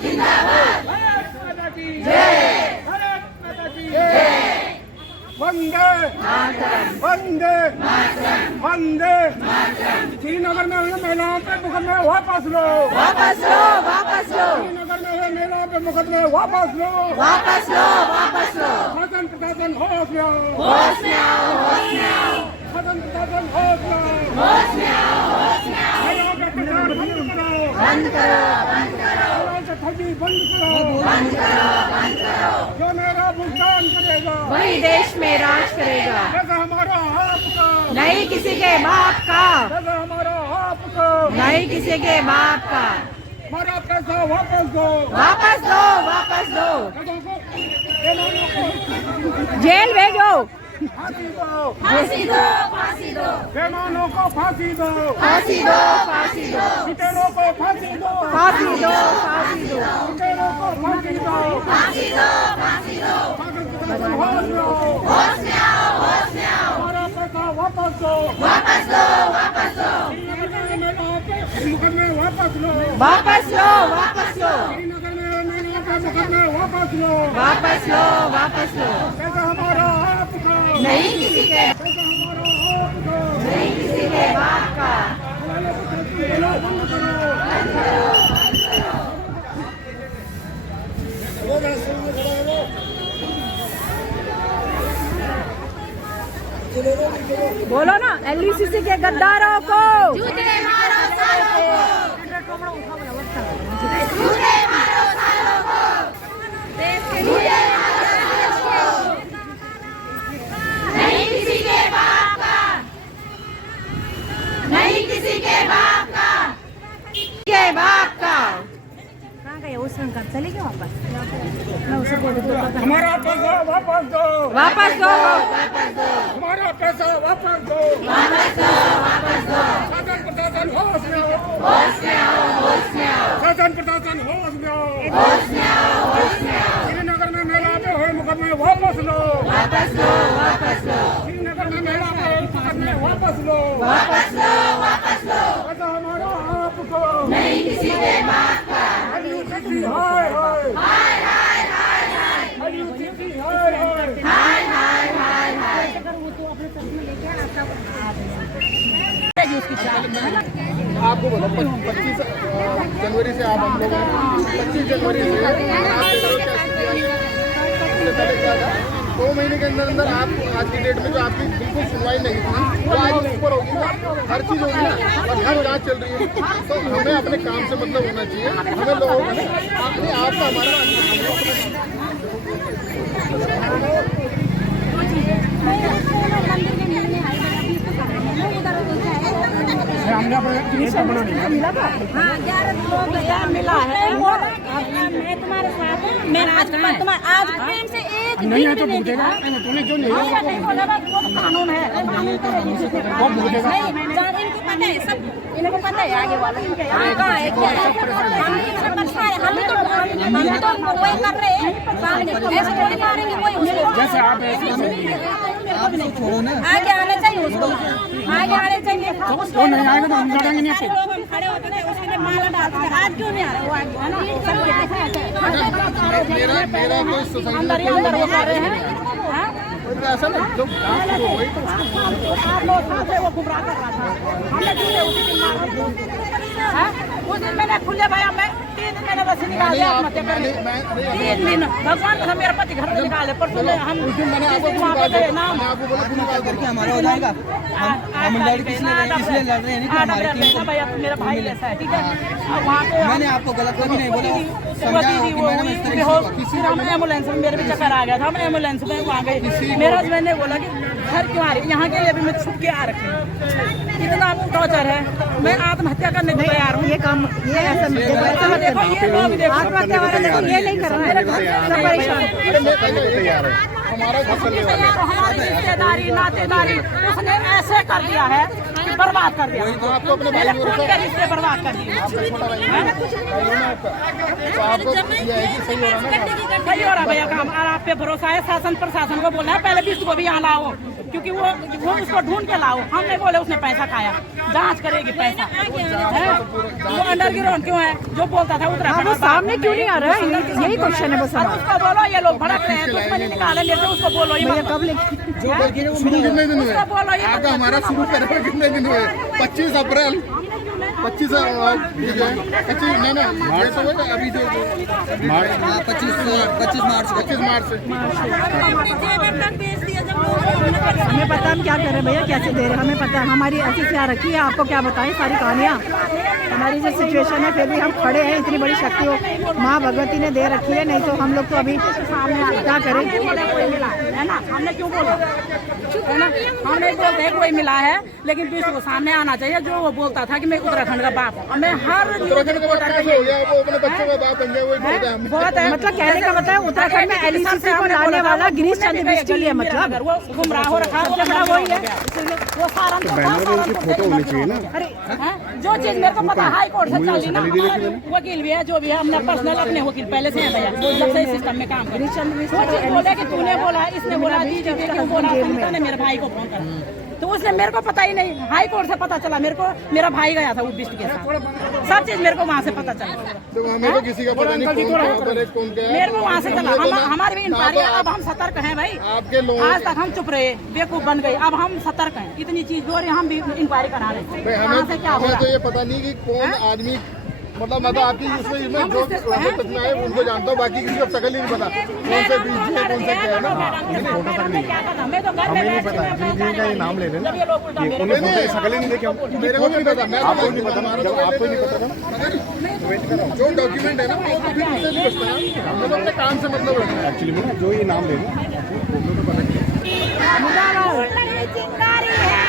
भारत माता की जय, भारत माता की जय। वंदे वंदे वंदे। श्रीनगर में हुए महिलाओं पे मुकदमे वापस लो, वापस लो, वापस लो, श्रीनगर में हुए महिलाओं पे मुकदमे वापस लो, वापस लो, वापस लो। शासन प्रशासन होश में आओ, होश में आओ, होश में आओ, शासन प्रशासन होश में आओ, होश में आओ, होश में आओ। महिलाओं का प्रचार बंद करो, बंद करो, बंद करो, महिलाओं से ठगी बंद करो, बंद करो, बंद करो। जो मेरा भुगतान करेगा वही देश में राज करेगा, पैसा हमारा आपका, नहीं किसी के बाप का, पैसा हमारा आपका, नहीं किसी के बाप का। हमारा पैसा वापस दो, वापस दो, वापस दो, बेमानों को जेल भेजो, फांसी दो, फांसी दो, फांसी दो, बेमानों को फांसी दो, फांसी दो, फांसी दो, लुटेरों को फांसी दो, फांसी दो, फांसी दो, लुटेरों को फांसी दो, फांसी दो, फांसी दो। शासन प्रशासन होश में आओ, होश में आओ, होश में आओ, हमारा पैसा वापस दो, वापस दो, वापस दो, श्रीनगर में महिलाओं पे मुकदमे वापस लो, वापस लो, वापस लो, श्रीनगर में महिलाओं पे मुकदमे वापस लो, वापस लो, वापस लो। पैसा हमारा आपका, नहीं किसी के, पैसा हमारा आपका, नहीं किसी के बाप का। हवाले को बंद करो, बोलो ना, एलयूसीसी के गद्दारों को जूते मारो सालों को, जूते मारो सालों को, देश के जूते मारो सालों को, नहीं किसी के बाप का, नहीं किसी के बाप का, के बाप का। कहाँ गए उस रंग का? चले गए वापस? मैं उसे बोल देती हूँ हमारा पैसा वापस दो, वापस दो, वापस दो, हमारा पैसा वापस दो, वापस दो, वापस दो। शासन प्रशासन होश में आओ, होश में आओ, होश में आओ, शासन प्रशासन होश में आओ, होश में आओ, होश में आओ। श्रीनगर में महिला पे हुए मुकदमे वापस लो, वापस लो, वापस लो, श्रीनगर में महिला पे हुए मुकदमे वापस लो, वापस लो, वापस लो, पैसा हमारा आपको, नहीं किसी के बाप का। एलयूसीसी हाय हाय, हाय हाय हाय हाय, एलयूसीसी हाय हाय, हाय हाय हाय हाय। आपको बोलो 25 जनवरी से आप हम लोग 25 जनवरी से आप 2 महीने के अंदर अंदर आप आज की डेट में जो आपकी बिल्कुल सुनवाई नहीं थी वो आज ऊपर होगी ना, हर चीज़ होगी ना, और हर जांच चल रही है। तो हमें अपने काम से मतलब होना चाहिए, हमें लोगों को आपका हमने अपने मिला था? हाँ 11 लोग मिला है। मैं तुम्हारे साथ हूँ। मैं आज ट्रेन से एक नहीं है दिन तो भी नहीं भूखेगा, दिखा। तूने जो नहीं हाँ, नहीं बोला बस वो तो कानून है। कानून करेगी जिससे वो भूखेगा। नहीं, जहाँ इनको पता है सब, इनको पता है आगे वाला यहाँ कहाँ है क्या है। हम इतना परेशान है, हम तो वही कर रहे हैं, सामने ऐसे थोड़ी मारेंगे कोई उसको। जैसे आप ऐसे आगे आने चाहिए उसको, आगे आने चाहिए। वो नहीं आएगा तो हम लड़ेंगे नहीं। सारे लोग हम खड़े होते थे, उसके लिए माला डालते थे। आज क्यों नहीं आ रहा वो आगे, है ना? मेरा कोई सोसाइटी अंदर ही अंदर वो कर रहे हैं। हाँ? ऐसा ना जो जांच हो गई तो आप लोग साथ वो गुमराह कर रहा था। हमने क्यों उसी दिन मारा? हाँ? उस दिन मैंने खुले भैया मैं 3 दिन मैंने बस निकाल दिया आत्महत्या करने। 3 दिन भगवान का मेरा पति घर से निकाले। परसों हम मैंने वहाँ पे गए नाम आपको बोला गुनगार करके हमारा हो जाएगा। हम लड़ इसलिए लड़ रहे हैं नहीं कि हमारी टीम को भैया मेरा भाई जैसा है, ठीक है। वहाँ पे मैंने आपको गलत कभी नहीं बोला, वो समझा हो दीदी कि वो मैंने हुई, इस तरह बेहोश, फिर हम एम्बुलेंस में, मेरे भी चक्कर आ गया था, हम एम्बुलेंस में वहाँ गए। मेरे हस्बैंड ने बोला कि घर क्यों आ रही, यहाँ के लिए भी मैं छुप के आ रखी हूँ। इतना टॉर्चर है, मैं आत्महत्या करने को तैयार हूँ। ये काम ये ऐसा देखो ये लोग देखो, आत्महत्या वाले देखो ये नहीं कर रहे हैं, सब परेशान। तैयार है हमारा फसल लेवा है। तो हमारी रिश्तेदारी नातेदारी उसने ऐसे कर दिया है कि बर्बाद कर दिया। तो आपको अपने मेरे भाई खून के रिश्ते बर्बाद कर दिए। आपका छोटा भाई है ना आपका, तो आपको ये है कि सही हो रहा है ना। सही हो रहा भैया काम, और आप पे भरोसा है। शासन प्रशासन को बोलना है पहले भी इसको भी यहाँ लाओ, क्योंकि वो उसको ढूंढ के लाओ। हम नहीं बोले उसने पैसा खाया, जांच करेगी पैसा है? वो अंडरग्राउंड क्यों है? जो बोलता था उत्तराखंड वो सामने क्यों नहीं आ रहा है? यही क्वेश्चन है बस और हमारा। उसको बोलो ये लोग भड़क रहे हैं, दुश्मनी निकाले लेते, उसको बोलो ये भैया मत कब ले शुरू कितने दिन हुए? उसको बोलो ये आपका हमारा शुरू करे हुए कितने दिन हुए? 25 अप्रैल 25 नहीं ना ये तो हुआ अभी जो 25 मार्च से हमें पता है हम क्या कर रहे हैं भैया, कैसे दे रहे हैं, हमें पता है। हमारी ऐसी क्या रखी है, आपको क्या बताएं सारी कहानियाँ। हमारी जो सिचुएशन है फिर भी हम खड़े हैं, इतनी बड़ी शक्ति हो माँ भगवती ने दे रखी है, नहीं तो हम लोग तो अभी क्या करें। है ना, हमने क्यों बोला है ना, हम नहीं बोलते कोई मिला है, लेकिन किसी को सामने आना चाहिए जो वो बोलता था कि मैं उत्तराखंड का बाप हूँ। मैं हर उत्तराखंड का बाप कैसे हो गया? वो अपने बच्चों का बाप बन गया, वही बोलते हैं हमें। बहुत है, मतलब कहने का मतलब उत्तराखंड में एलईसीसी को लाने वाला गिरीश चंद्र बिष्ट है, मतलब वो गुमराह हो रखा है, झगड़ा वही है। वो सारा फोटो होनी चाहिए ना। जो चीज मेरे को पता हाई कोर्ट से चली ना, हमारा वकील भी है, जो भी है, हमने पर्सनल अपने वकील पहले से है भैया, जब से सिस्टम में काम कर। वो चीज बोले कि तूने बोला, इसने बोला, दीदी ने क्यों बोला, सुनीता ने मेरे भाई को फोन करा, तो उसने मेरे को पता ही नहीं, हाई कोर्ट से पता चला मेरे को, मेरा भाई गया था वो बिस्ट के साथ, सब चीज मेरे को वहाँ से पता चला। तो हमें तो किसी का पता नहीं कौन क्या है, मेरे को वहाँ से चला, हमारी भी इंक्वायरी है, अब हम सतर्क हैं भाई। आपके लोग आज तक हम चुप रहे, बेवकूफ बन गए, अब हम सतर्क हैं, इतनी चीज हो रही है, हम भी इंक्वायरी करा रहे हैं कहाँ से क्या हो हमें रहा तो है। ये पता नहीं कि कौन आदमी, मतलब मैं तो आपकी इसमें जो सच में आए उनको जानता हूँ, बाकी किसी को शकल ही नहीं पता कौन से बीच है कौन से क्या है ना। हमें नहीं पता, जिनका ये नाम ले लेना, ना, शकल ही नहीं देखे हम। मेरे को नहीं पता, मैं आपको नहीं पता, जब आपको नहीं पता था ना, जो डॉक्यूमेंट है ना वो तो फिर मुझसे नहीं बचता है, हमें तो अपने काम से मतलब रखना है। एक्चुअली में जो ये नाम लेना उनको तो पता चिंगारी है,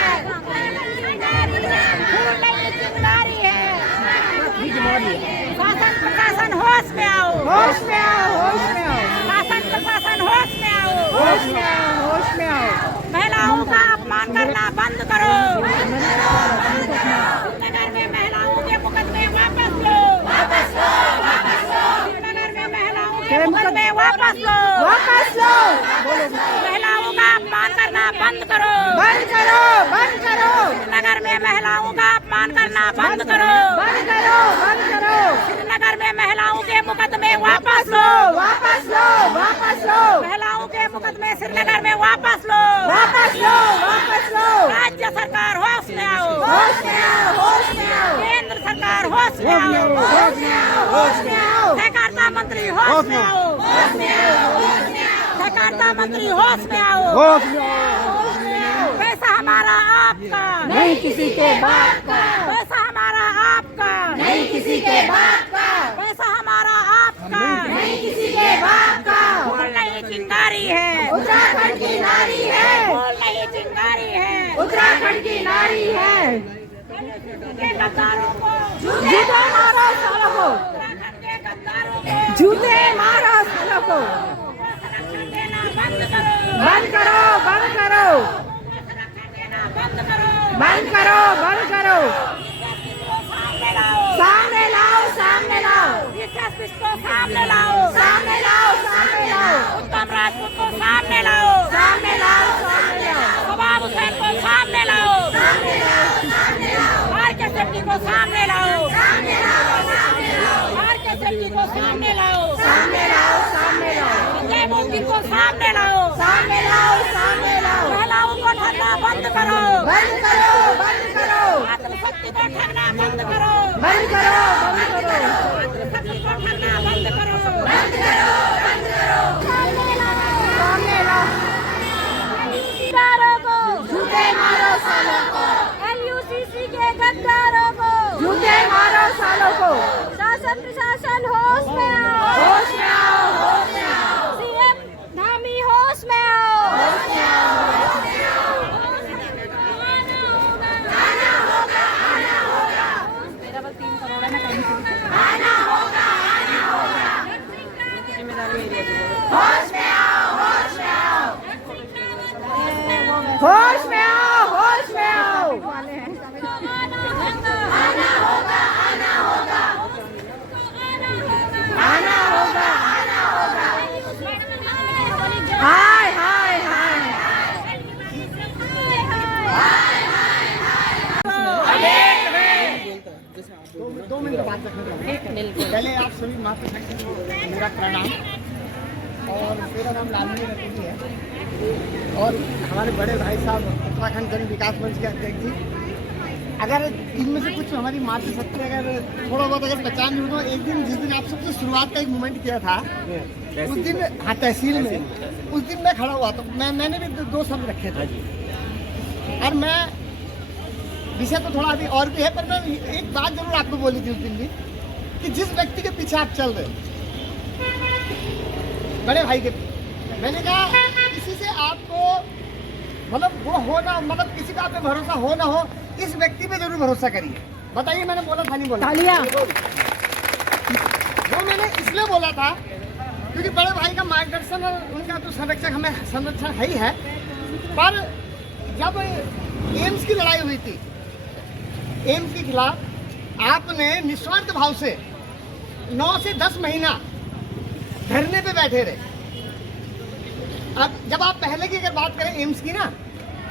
शासन प्रशासन होश में आओ, होश में आओ, होश में आओ, शासन प्रशासन होश में आओ, होश में आओ, होश में आओ। महिलाओं का अपमान करना बंद करो, नगर में महिलाओं के मुकदमे वापस लो, नगर में महिलाओं के मुकदमे वापस लो, महिलाओं का अपमान करना बंद करो, बंद करो, बंद करो, नगर में महिलाओं का अपमान करना बंद करो, बंद करो, बंद करो, नगर में महिलाओं के मुकदमे वापस लो, वापस लो, वापस लो, महिलाओं के मुकदमे श्रीनगर में वापस लो, वापस लो, वापस लो। राज्य सरकार होश में आओ, होश में आओ, होश में आओ, केंद्र सरकार होश में आओ, होश में आओ, होश में आओ, सहकारिता मंत्री होश में आओ, सहकारिता मंत्री होश में आओ, पैसा हमारा आपका नहीं किसी के बाप का, पैसा हमारा आपका नहीं किसी के बाप का, पैसा हमारा आपका नहीं किसी के बाप का। बोल नहीं चिंगारी है, उत्तराखंड की नारी है, बोल नहीं चिंगारी है, उत्तराखंड की नारी है। के गद्दारों को जूते मारो सालों को, उत्तराखंड के गद्दारों को जूते मारो सालों को, संरक्षण देना बंद करो, बंद करो, बंद करो, संरक्षण देना बंद करो, बंद करो, बंद करो। सामने लाओ, सामने लाओ, सामने लाओ, दिलचस्प को सामने लाओ, सामने लाओ, सामने लाओ, उत्तम राजपूत को सामने लाओ, सामने लाओ, सामने लाओ, शबाब हुसैन को सामने लाओ, आर के सेफ्टी को सामने लाओ, आर के सेफ्टी को सामने लाओ, सामने लाओ, सामने लाओ, संजय मोदी को सामने लाओ, सामने लाओ, सामने लाओ, महिलाओं को ठगना बंद करो, बंद करो, बंद करो, मातृशक्ति को ठगना बंद करो, बंद करो, बंद करो, मातृशक्ति को ठगना बंद करो, सामने लाओ, गद्दारों को जूते मारो सालों को, LUCC के गद्दारों को जूते मारो सालों को, शासन प्रशासन होश में आओ, होश में आओ, होश में आओ, CM धामी होश में आओ, आना बात रखना चाहूँगा। पहले आप सभी मातृशक्ति को मेरा प्रणाम। और मेरा नाम लालनी रतूरी है और हमारे बड़े भाई साहब उत्तराखंड जन विकास मंच के अध्यक्ष जी, अगर इनमें से कुछ हमारी मातृशक्ति अगर थोड़ा बहुत अगर पहचान नहीं हो तो एक दिन जिस दिन आप सबसे शुरुआत का एक मूवमेंट किया था उस दिन, हाँ तहसील में, उस दिन मैं खड़ा हुआ तो मैंने भी दो शब्द रखे थे। और मैं विषय तो थोड़ा अभी और भी है, पर मैं एक बात जरूर आपको बोली थी उस दिन भी कि जिस व्यक्ति के पीछे आप चल रहे, बड़े भाई के, मैंने कहा किसी से आपको मतलब वो हो ना, मतलब किसी का आप पे भरोसा हो ना हो, इस व्यक्ति पे जरूर भरोसा करिए। बताइए मैंने बोला था नहीं बोला? वो मैंने इसलिए बोला था क्योंकि बड़े भाई का मार्गदर्शन और उनका तो संरक्षक हमें संरक्षण है ही है। पर जब एम्स की लड़ाई हुई थी, एम्स के खिलाफ आपने निस्वार्थ भाव से 9 से 10 महीना धरने पे बैठे रहे। अब जब आप पहले की अगर बात करें एम्स की ना,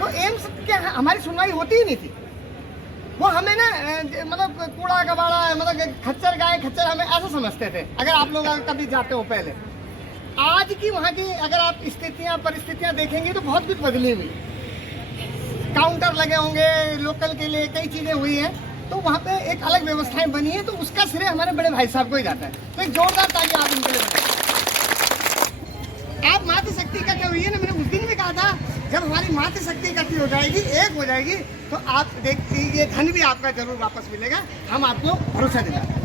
तो एम्स के हमारी सुनवाई होती ही नहीं थी। वो हमें ना मतलब कूड़ा कबाड़ा, मतलब खच्चर गाय खच्चर हमें ऐसा समझते थे अगर आप लोग कभी जाते हो पहले। आज की वहाँ की अगर आप स्थितियाँ परिस्थितियाँ देखेंगे तो बहुत कुछ बदली हुई। काउंटर लगे होंगे लोकल के लिए, कई चीज़ें हुई हैं, तो वहाँ पे एक अलग व्यवस्थाएं बनी है, तो उसका श्रेय हमारे बड़े भाई साहब को ही जाता है। तो एक जोरदार ताली आप उनके लिए। आप मातृशक्ति का क्या हुई है ना, मैंने उस दिन भी कहा था जब हमारी मातृशक्ति इकट्ठी हो जाएगी, एक हो जाएगी, तो आप देखिए ये धन भी आपका जरूर वापस मिलेगा, हम आपको भरोसा दिलाते हैं।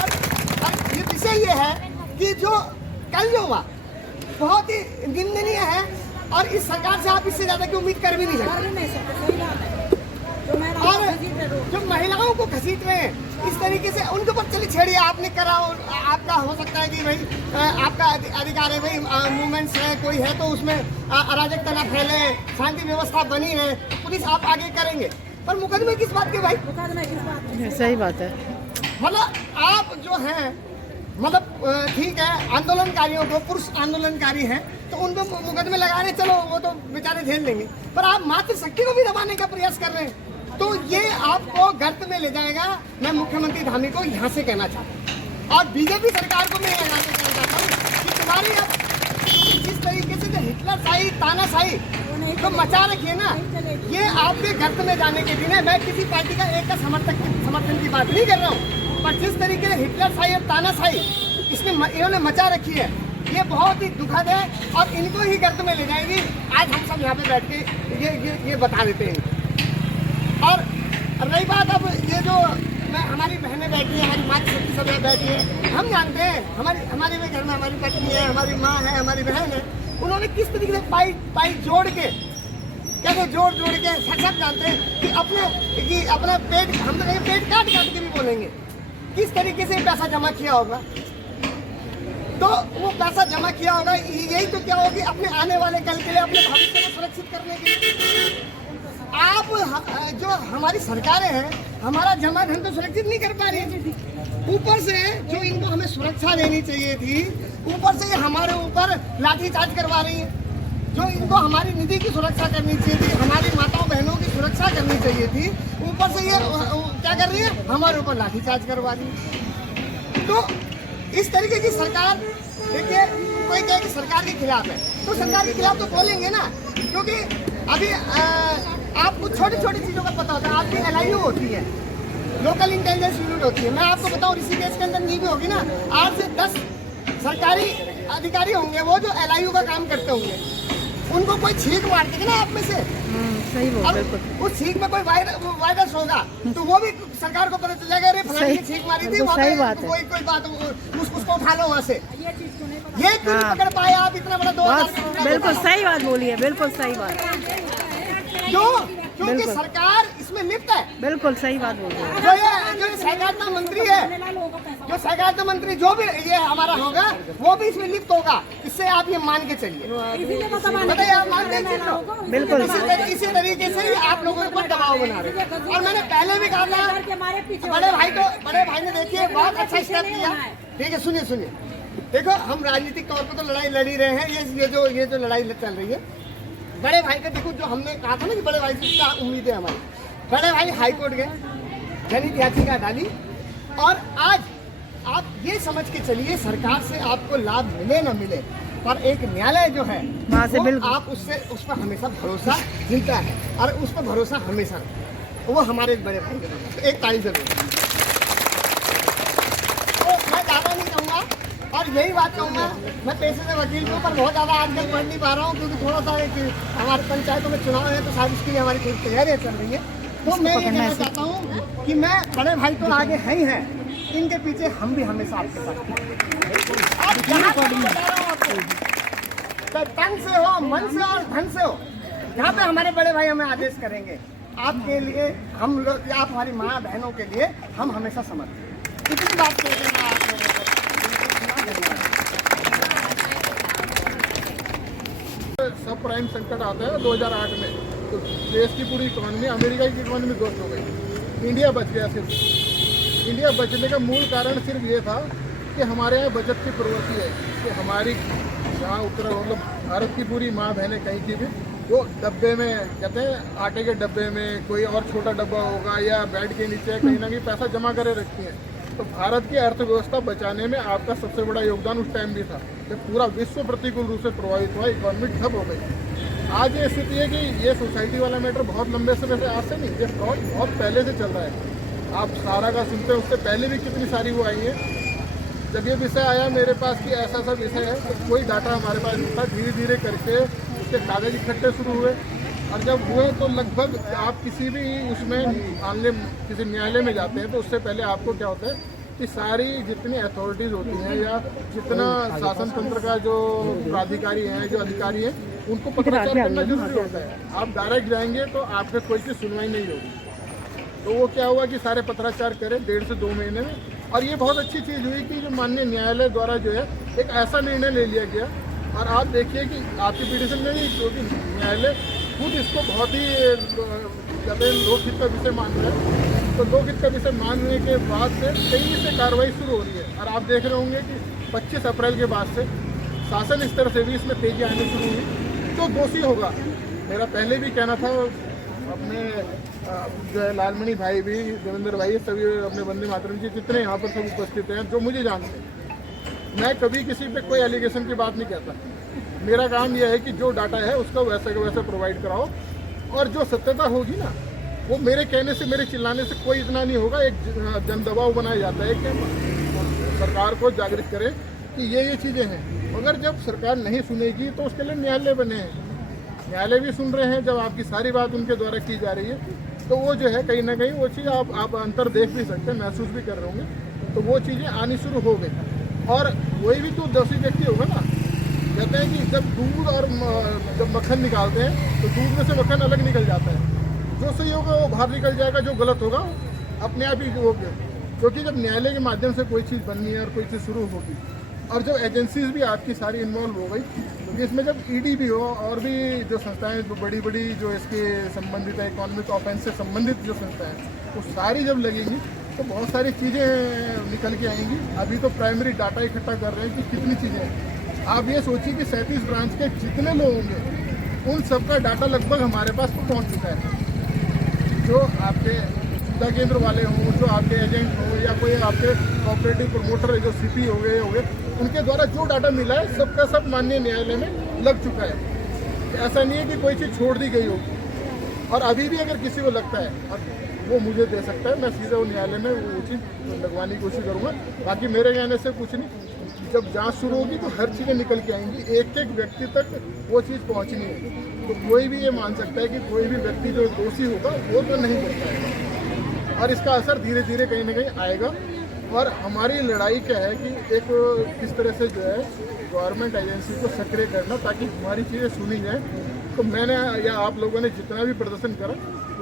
और ये विषय ये है कि जो कल जो हुआ बहुत ही निंदनीय है और इस सरकार से आप इससे ज्यादा की उम्मीद कर भी नहीं सकते। और जो महिलाओं को घसीट रहे हैं इस तरीके से, उनके ऊपर चली छेड़िए, आपने करा, आपका हो सकता है कि भाई आपका अधिकार है, भाई मूवमेंट्स है, कोई है तो उसमें अराजकता न फैले, शांति व्यवस्था बनी है, तो पुलिस आप आगे करेंगे। पर मुकदमे किस बात के भाई? सही बात है। मतलब आप जो हैं, मतलब ठीक है आंदोलनकारियों को, पुरुष आंदोलनकारी हैं तो उन पर मुकदमे लगा रहे, चलो वो तो बेचारे झेल लेंगे, पर आप मातृशक्ति को भी दबाने का प्रयास कर रहे हैं, तो ये आपको गर्त में ले जाएगा। मैं मुख्यमंत्री धामी को यहाँ से कहना चाहता हूँ और बीजेपी सरकार को मैं ये कहना चाहता हूँ कि तुम्हारी अब जिस तरीके से जो हिटलरशाही तानाशाही तो मचा रखी है ना, ये आपके गर्त में जाने के दिन है। मैं किसी पार्टी का एक का समर्थन की बात नहीं कर रहा हूँ, पर जिस तरीके से हिटलरशाही और तानाशाही इसमें इन्होंने मचा रखी है, ये बहुत ही दुखद है और इनको ही गर्त में ले जाएगी। आज हम सब यहाँ पे बैठ के ये बता देते हैं। और रही बात अब ये जो हमारी बहनें बैठी हैं, हमारी मातृशक्ति सब बैठी है, हम जानते हैं हमारे घर में हमारी पत्नी है, हमारी माँ है, हमारी बहन है, उन्होंने किस तरीके से पाई जोड़ के, कैसे जोड़ के सब जानते हैं कि अपना पेट, हम तो पेट काट के भी बोलेंगे, किस तरीके से पैसा जमा किया होगा। तो वो पैसा जमा किया होगा, यही तो क्या होगी अपने आने वाले कल के लिए, अपने भविष्य को सुरक्षित करने के लिए। आप जो हमारी सरकारें हैं, हमारा जमा धन तो सुरक्षित नहीं कर पा रही है, ऊपर से जो इनको हमें सुरक्षा देनी चाहिए थी, ऊपर से हमारे ऊपर लाठीचार्ज करवा रही है। जो इनको हमारी निधि की सुरक्षा करनी चाहिए थी, हमारी माताओं बहनों की सुरक्षा करनी चाहिए थी, ऊपर से ये क्या कर रही है, हमारे ऊपर लाठीचार्ज करवा रही है। तो इस तरीके की सरकार, देखिए कोई कहे कि सरकार के खिलाफ है, तो सरकार के खिलाफ तो बोलेंगे ना, क्योंकि अभी आपको छोटी छोटी चीज़ों का पता होता है। आपकी LIU होती है, लोकल इंटेलिजेंस यूनिट होती है। मैं आपको बताऊं ऋषिकेश के अंदर नहीं भी होगी ना, 8 से 10 सरकारी अधिकारी होंगे वो जो LIU का काम करते होंगे, उनको कोई छींक मार देगा ना आप में से, सही बोल, बिल्कुल। उस छींक में कोई वायरस होगा तो वो भी सरकार को पता चलेगा, अरे फलानी छींक मारी थी, सही बात है। कोई बात उसको उठा लो वहाँ से। ये क्यों नहीं पकड़ पाए आप इतना बड़ा 2000? बिल्कुल सही बात बोली है, बिल्कुल सही बात। क्योंकि सरकार इसमें लिप्त है। बिल्कुल सही बात बोल रहे हैं। जो सहकारिता मंत्री है, जो सहकारिता मंत्री जो भी ये हमारा होगा, वो भी इसमें लिप्त होगा। इससे आप ये मान के चलिए, बताइए आप मान के चलिए। बिल्कुल इसी तरीके से ही आप लोगों पर दबाव बना रहे हैं। और मैंने पहले भी कहा था, बड़े भाई ने देखिए बहुत अच्छा स्टेप किया। ठीक है, सुनिए, देखो हम राजनीतिक तौर पर तो लड़ाई लड़ ही रहे हैं। ये जो लड़ाई चल रही है, बड़े भाई का देखो, जो हमने कहा था ना कि बड़े भाई से क्या उम्मीद है हमारी। बड़े भाई हाई कोर्ट गए, जनहित याचिका डाली और आज आप ये समझ के चलिए सरकार से आपको लाभ मिले न मिले, पर एक न्यायालय जो है वहाँ से वो बिल्कुल आप उस पर हमेशा भरोसा मिलता है और उस पर भरोसा हमेशा रखें। वो हमारे एक बड़े भाई के लिए एक तारीफ जरूर। तो मैं ज़्यादा नहीं कहूँगा और यही बात कहूँगा, मैं पेशे से वकील हूँ पर बहुत ज़्यादा आजकल पढ़ नहीं पा रहा हूँ क्योंकि थोड़ा सा एक हमारे पंचायतों में चुनाव है तो शायद उसके लिए हमारी थोड़ी तैयारियाँ चल रही है। तो मैं ये कहना चाहता हूँ कि मैं बड़े भाई तो आगे है ही हैं, इनके पीछे हम भी हमेशा आपके साथ हैं। आप जहाँ तक बता रहा हूँ आपको, चाहे तन से हो, मन से हो और धन से हो, जहाँ पे हमारे बड़े भाई हमें आदेश करेंगे आपके लिए, हम लोग आप हमारी माँ बहनों के लिए हम हमेशा समर्थ हैं। इतनी बात कह देना आप लोगों को। सब प्राइम संकट आता है 2008 में, तो देश की पूरी इकोनॉमी अमेरिका की इकोनॉमी ध्वस्त हो गई, इंडिया बच गया। सिर्फ इंडिया बचने का मूल कारण सिर्फ ये था कि हमारे यहाँ बचत की प्रवृत्ति है कि हमारी जहाँ उत्तर मतलब भारत की पूरी माँ बहनें कहीं की भी वो डब्बे में कहते हैं आटे के डब्बे में कोई और छोटा डब्बा होगा या बेड के नीचे कहीं ना कहीं पैसा जमा करे रखती हैं। तो भारत की अर्थव्यवस्था बचाने में आपका सबसे बड़ा योगदान उस टाइम भी था जब पूरा विश्व प्रतिकूल रूप से प्रभावित हुआ, इकोनॉमी ठप हो गई। आज ये स्थिति है कि ये सोसाइटी वाला मैटर बहुत लंबे समय से आज से नहीं, ये फ्रॉड बहुत पहले से चल रहा है। आप सारा का सुनते हैं, उससे पहले भी कितनी सारी वो आई है। जब ये विषय आया मेरे पास कि ऐसा सा विषय है तो कोई डाटा हमारे पास नहीं था, धीरे धीरे करके उसके कागज इकट्ठे शुरू हुए और जब हुए तो लगभग आप किसी भी उसमें किसी न्यायालय में जाते हैं तो उससे पहले आपको क्या होता है कि सारी जितनी अथॉरिटीज़ होती हैं या जितना शासन तंत्र का जो प्राधिकारी हैं, जो अधिकारी हैं, उनको पत्राचार करना जरूरी होता है। आप डायरेक्ट जाएंगे तो आपके कोई की सुनवाई नहीं होगी। तो वो क्या हुआ कि सारे पत्राचार करें 1.5 से 2 महीने में, और ये बहुत अच्छी चीज़ हुई कि जो माननीय न्यायालय द्वारा जो है एक ऐसा निर्णय ले लिया गया। और आप देखिए कि आपकी पिटीशन में भी क्योंकि न्यायालय खुद इसको बहुत ही कहते हैं लोकहित का विषय मान रहा है, तो लोकहित का विषय मानने के बाद से तेजी से कार्रवाई शुरू हो रही है। और आप देख रहे होंगे कि 25 अप्रैल के बाद से शासन स्तर से भी इसमें तेजी आने शुरू हुई। जो दोषी होगा, मेरा पहले भी कहना था, अपने जो है लालमणि भाई भी, देवेंद्र भाई, सभी अपने वंदे मातरम जी जितने यहाँ पर सब उपस्थित हैं जो मुझे जानते हैं, मैं कभी किसी पे कोई एलिगेशन की बात नहीं कहता। मेरा काम यह है कि जो डाटा है उसका वैसे का वैसे प्रोवाइड कराओ और जो सत्यता होगी ना वो मेरे कहने से, मेरे चिल्लाने से कोई इतना नहीं होगा। एक जन दबाव बनाया जाता है कि सरकार को जागृत करें कि ये चीज़ें हैं, मगर जब सरकार नहीं सुनेगी तो उसके लिए न्यायालय बने हैं, न्यायालय भी सुन रहे हैं। जब आपकी सारी बात उनके द्वारा की जा रही है तो वो जो है कहीं ना कहीं वो चीज़ आप अंतर देख भी सकते हैं, महसूस भी कर रहे होंगे। तो वो चीज़ें आनी शुरू हो गई और कोई भी तो दोषी व्यक्ति होगा ना, कहते हैं कि जब दूध और जब मक्खन निकालते हैं तो दूध में से मक्खन अलग निकल जाता है, जो सही होगा वो बाहर निकल जाएगा, जो गलत होगा अपने आप ही हो गया। क्योंकि जब न्यायालय के माध्यम से कोई चीज़ बननी है और कोई चीज़ शुरू होगी और जब एजेंसीज भी आपकी सारी इन्वॉल्व हो गई, क्योंकि इसमें जब ईडी भी हो और भी जो संस्थाएं जो बड़ी बड़ी जो इसके संबंधित है, इकोनॉमिक ऑफेंस से संबंधित जो संस्थाएं वो सारी जब लगेंगी तो बहुत सारी चीज़ें निकल के आएंगी। अभी तो प्राइमरी डाटा इकट्ठा कर रहे हैं कि कितनी चीज़ें हैं। आप ये सोचिए कि 37 ब्रांच के जितने लोग होंगे उन सबका डाटा लगभग हमारे पास तो पहुँच चुका है। जो आपके सुविधा केंद्र वाले हों, जो आपके एजेंट हों या कोई आपके कोऑपरेटिव प्रमोटर जो सीपी हो गए उनके द्वारा जो डाटा मिला है सबका सब माननीय न्यायालय में लग चुका है। ऐसा नहीं है कि कोई चीज़ छोड़ दी गई होगी। और अभी भी अगर किसी को लगता है वो मुझे दे सकता है, मैं सीधे वो न्यायालय में वो चीज़ लगवाने की कोशिश करूँगा। बाकी मेरे कहने से कुछ नहीं, जब जांच शुरू होगी तो हर चीज़ें निकल के आएंगी, एक एक व्यक्ति तक वो चीज़ पहुँचनी है। तो कोई भी ये मान सकता है कि कोई भी व्यक्ति जो दोषी होगा वो तो नहीं करता है और इसका असर धीरे धीरे कहीं ना कहीं आएगा। और हमारी लड़ाई क्या है कि एक किस तरह से जो है गवर्नमेंट एजेंसी को सक्रिय करना ताकि हमारी चीज़ें सुनी जाए। तो मैंने या आप लोगों ने जितना भी प्रदर्शन करा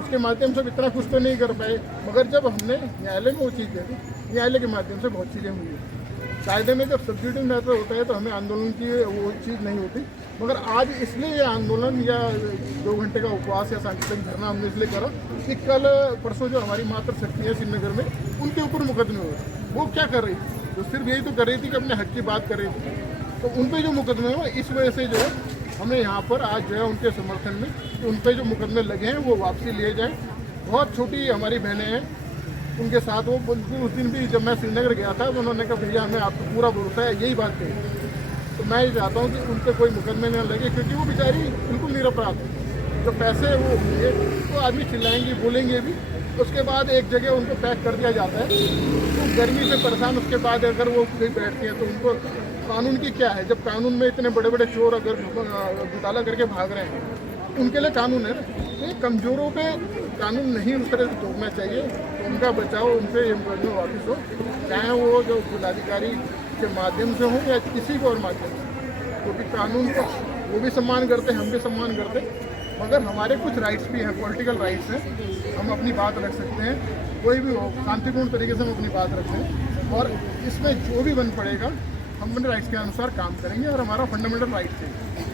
उसके माध्यम से इतना कुछ तो नहीं कर पाए, मगर जब हमने न्यायालय में वो चीज़ दे दी, न्यायालय के माध्यम से बहुत चीज़ें हुई है। कायदे में जब सब्सिट्यूट मैटर होता है तो हमें आंदोलन की वो चीज़ नहीं होती, मगर आज इसलिए ये आंदोलन या 2 घंटे का उपवास या सांकेतिक धरना हमने इसलिए करा कि कल परसों जो हमारी मातृशक्ति है श्रीनगर में उनके ऊपर मुकदमे हुए। वो क्या कर रही थी, तो सिर्फ यही तो कर रही थी कि अपने हक की बात कर रही थी। तो उन पर जो मुकदमे हुए इस वजह से जो है हमने यहाँ पर आज जो है उनके समर्थन में कि उन पर जो मुकदमे लगे हैं वो वापसी लिए जाएँ। बहुत छोटी हमारी बहनें हैं उनके साथ वो बिल्कुल उस दिन भी जब मैं श्रीनगर गया था तो उन्होंने कहा भैया हमें आप पूरा भरोसा है, यही बात कही। तो मैं ये चाहता हूँ कि उन पर कोई मुकदमे न लगे, क्योंकि वो बेचारी बिल्कुल निरपराध है। जो पैसे वो होंगे तो आदमी चिल्लाएंगे बोलेंगे भी, उसके बाद एक जगह उनको पैक कर दिया जाता है। तो गर्मी से परेशान उसके बाद अगर वो कहीं बैठती हैं तो उनको कानून की क्या है, जब कानून में इतने बड़े बड़े चोर अगर घोटाला करके भाग रहे हैं उनके लिए कानून है। तो कमज़ोरों पे कानून नहीं उस तरह से थोपना चाहिए। तो उनका बचाव, उनसे ये मुकदमे वापस हो, चाहे वो जो जिलाधिकारी के माध्यम से हो या किसी को और माध्यम से, क्योंकि कानून को वो भी सम्मान करते हैं, हम भी सम्मान करते हैं, मगर हमारे कुछ राइट्स भी हैं, पॉलिटिकल राइट्स हैं। हम अपनी बात रख सकते हैं, कोई भी हो शांतिपूर्ण तरीके से हम अपनी बात रखते हैं, और इसमें जो भी बन पड़ेगा हम अपने राइट्स के अनुसार काम करेंगे, और हमारा फंडामेंटल राइट्स है।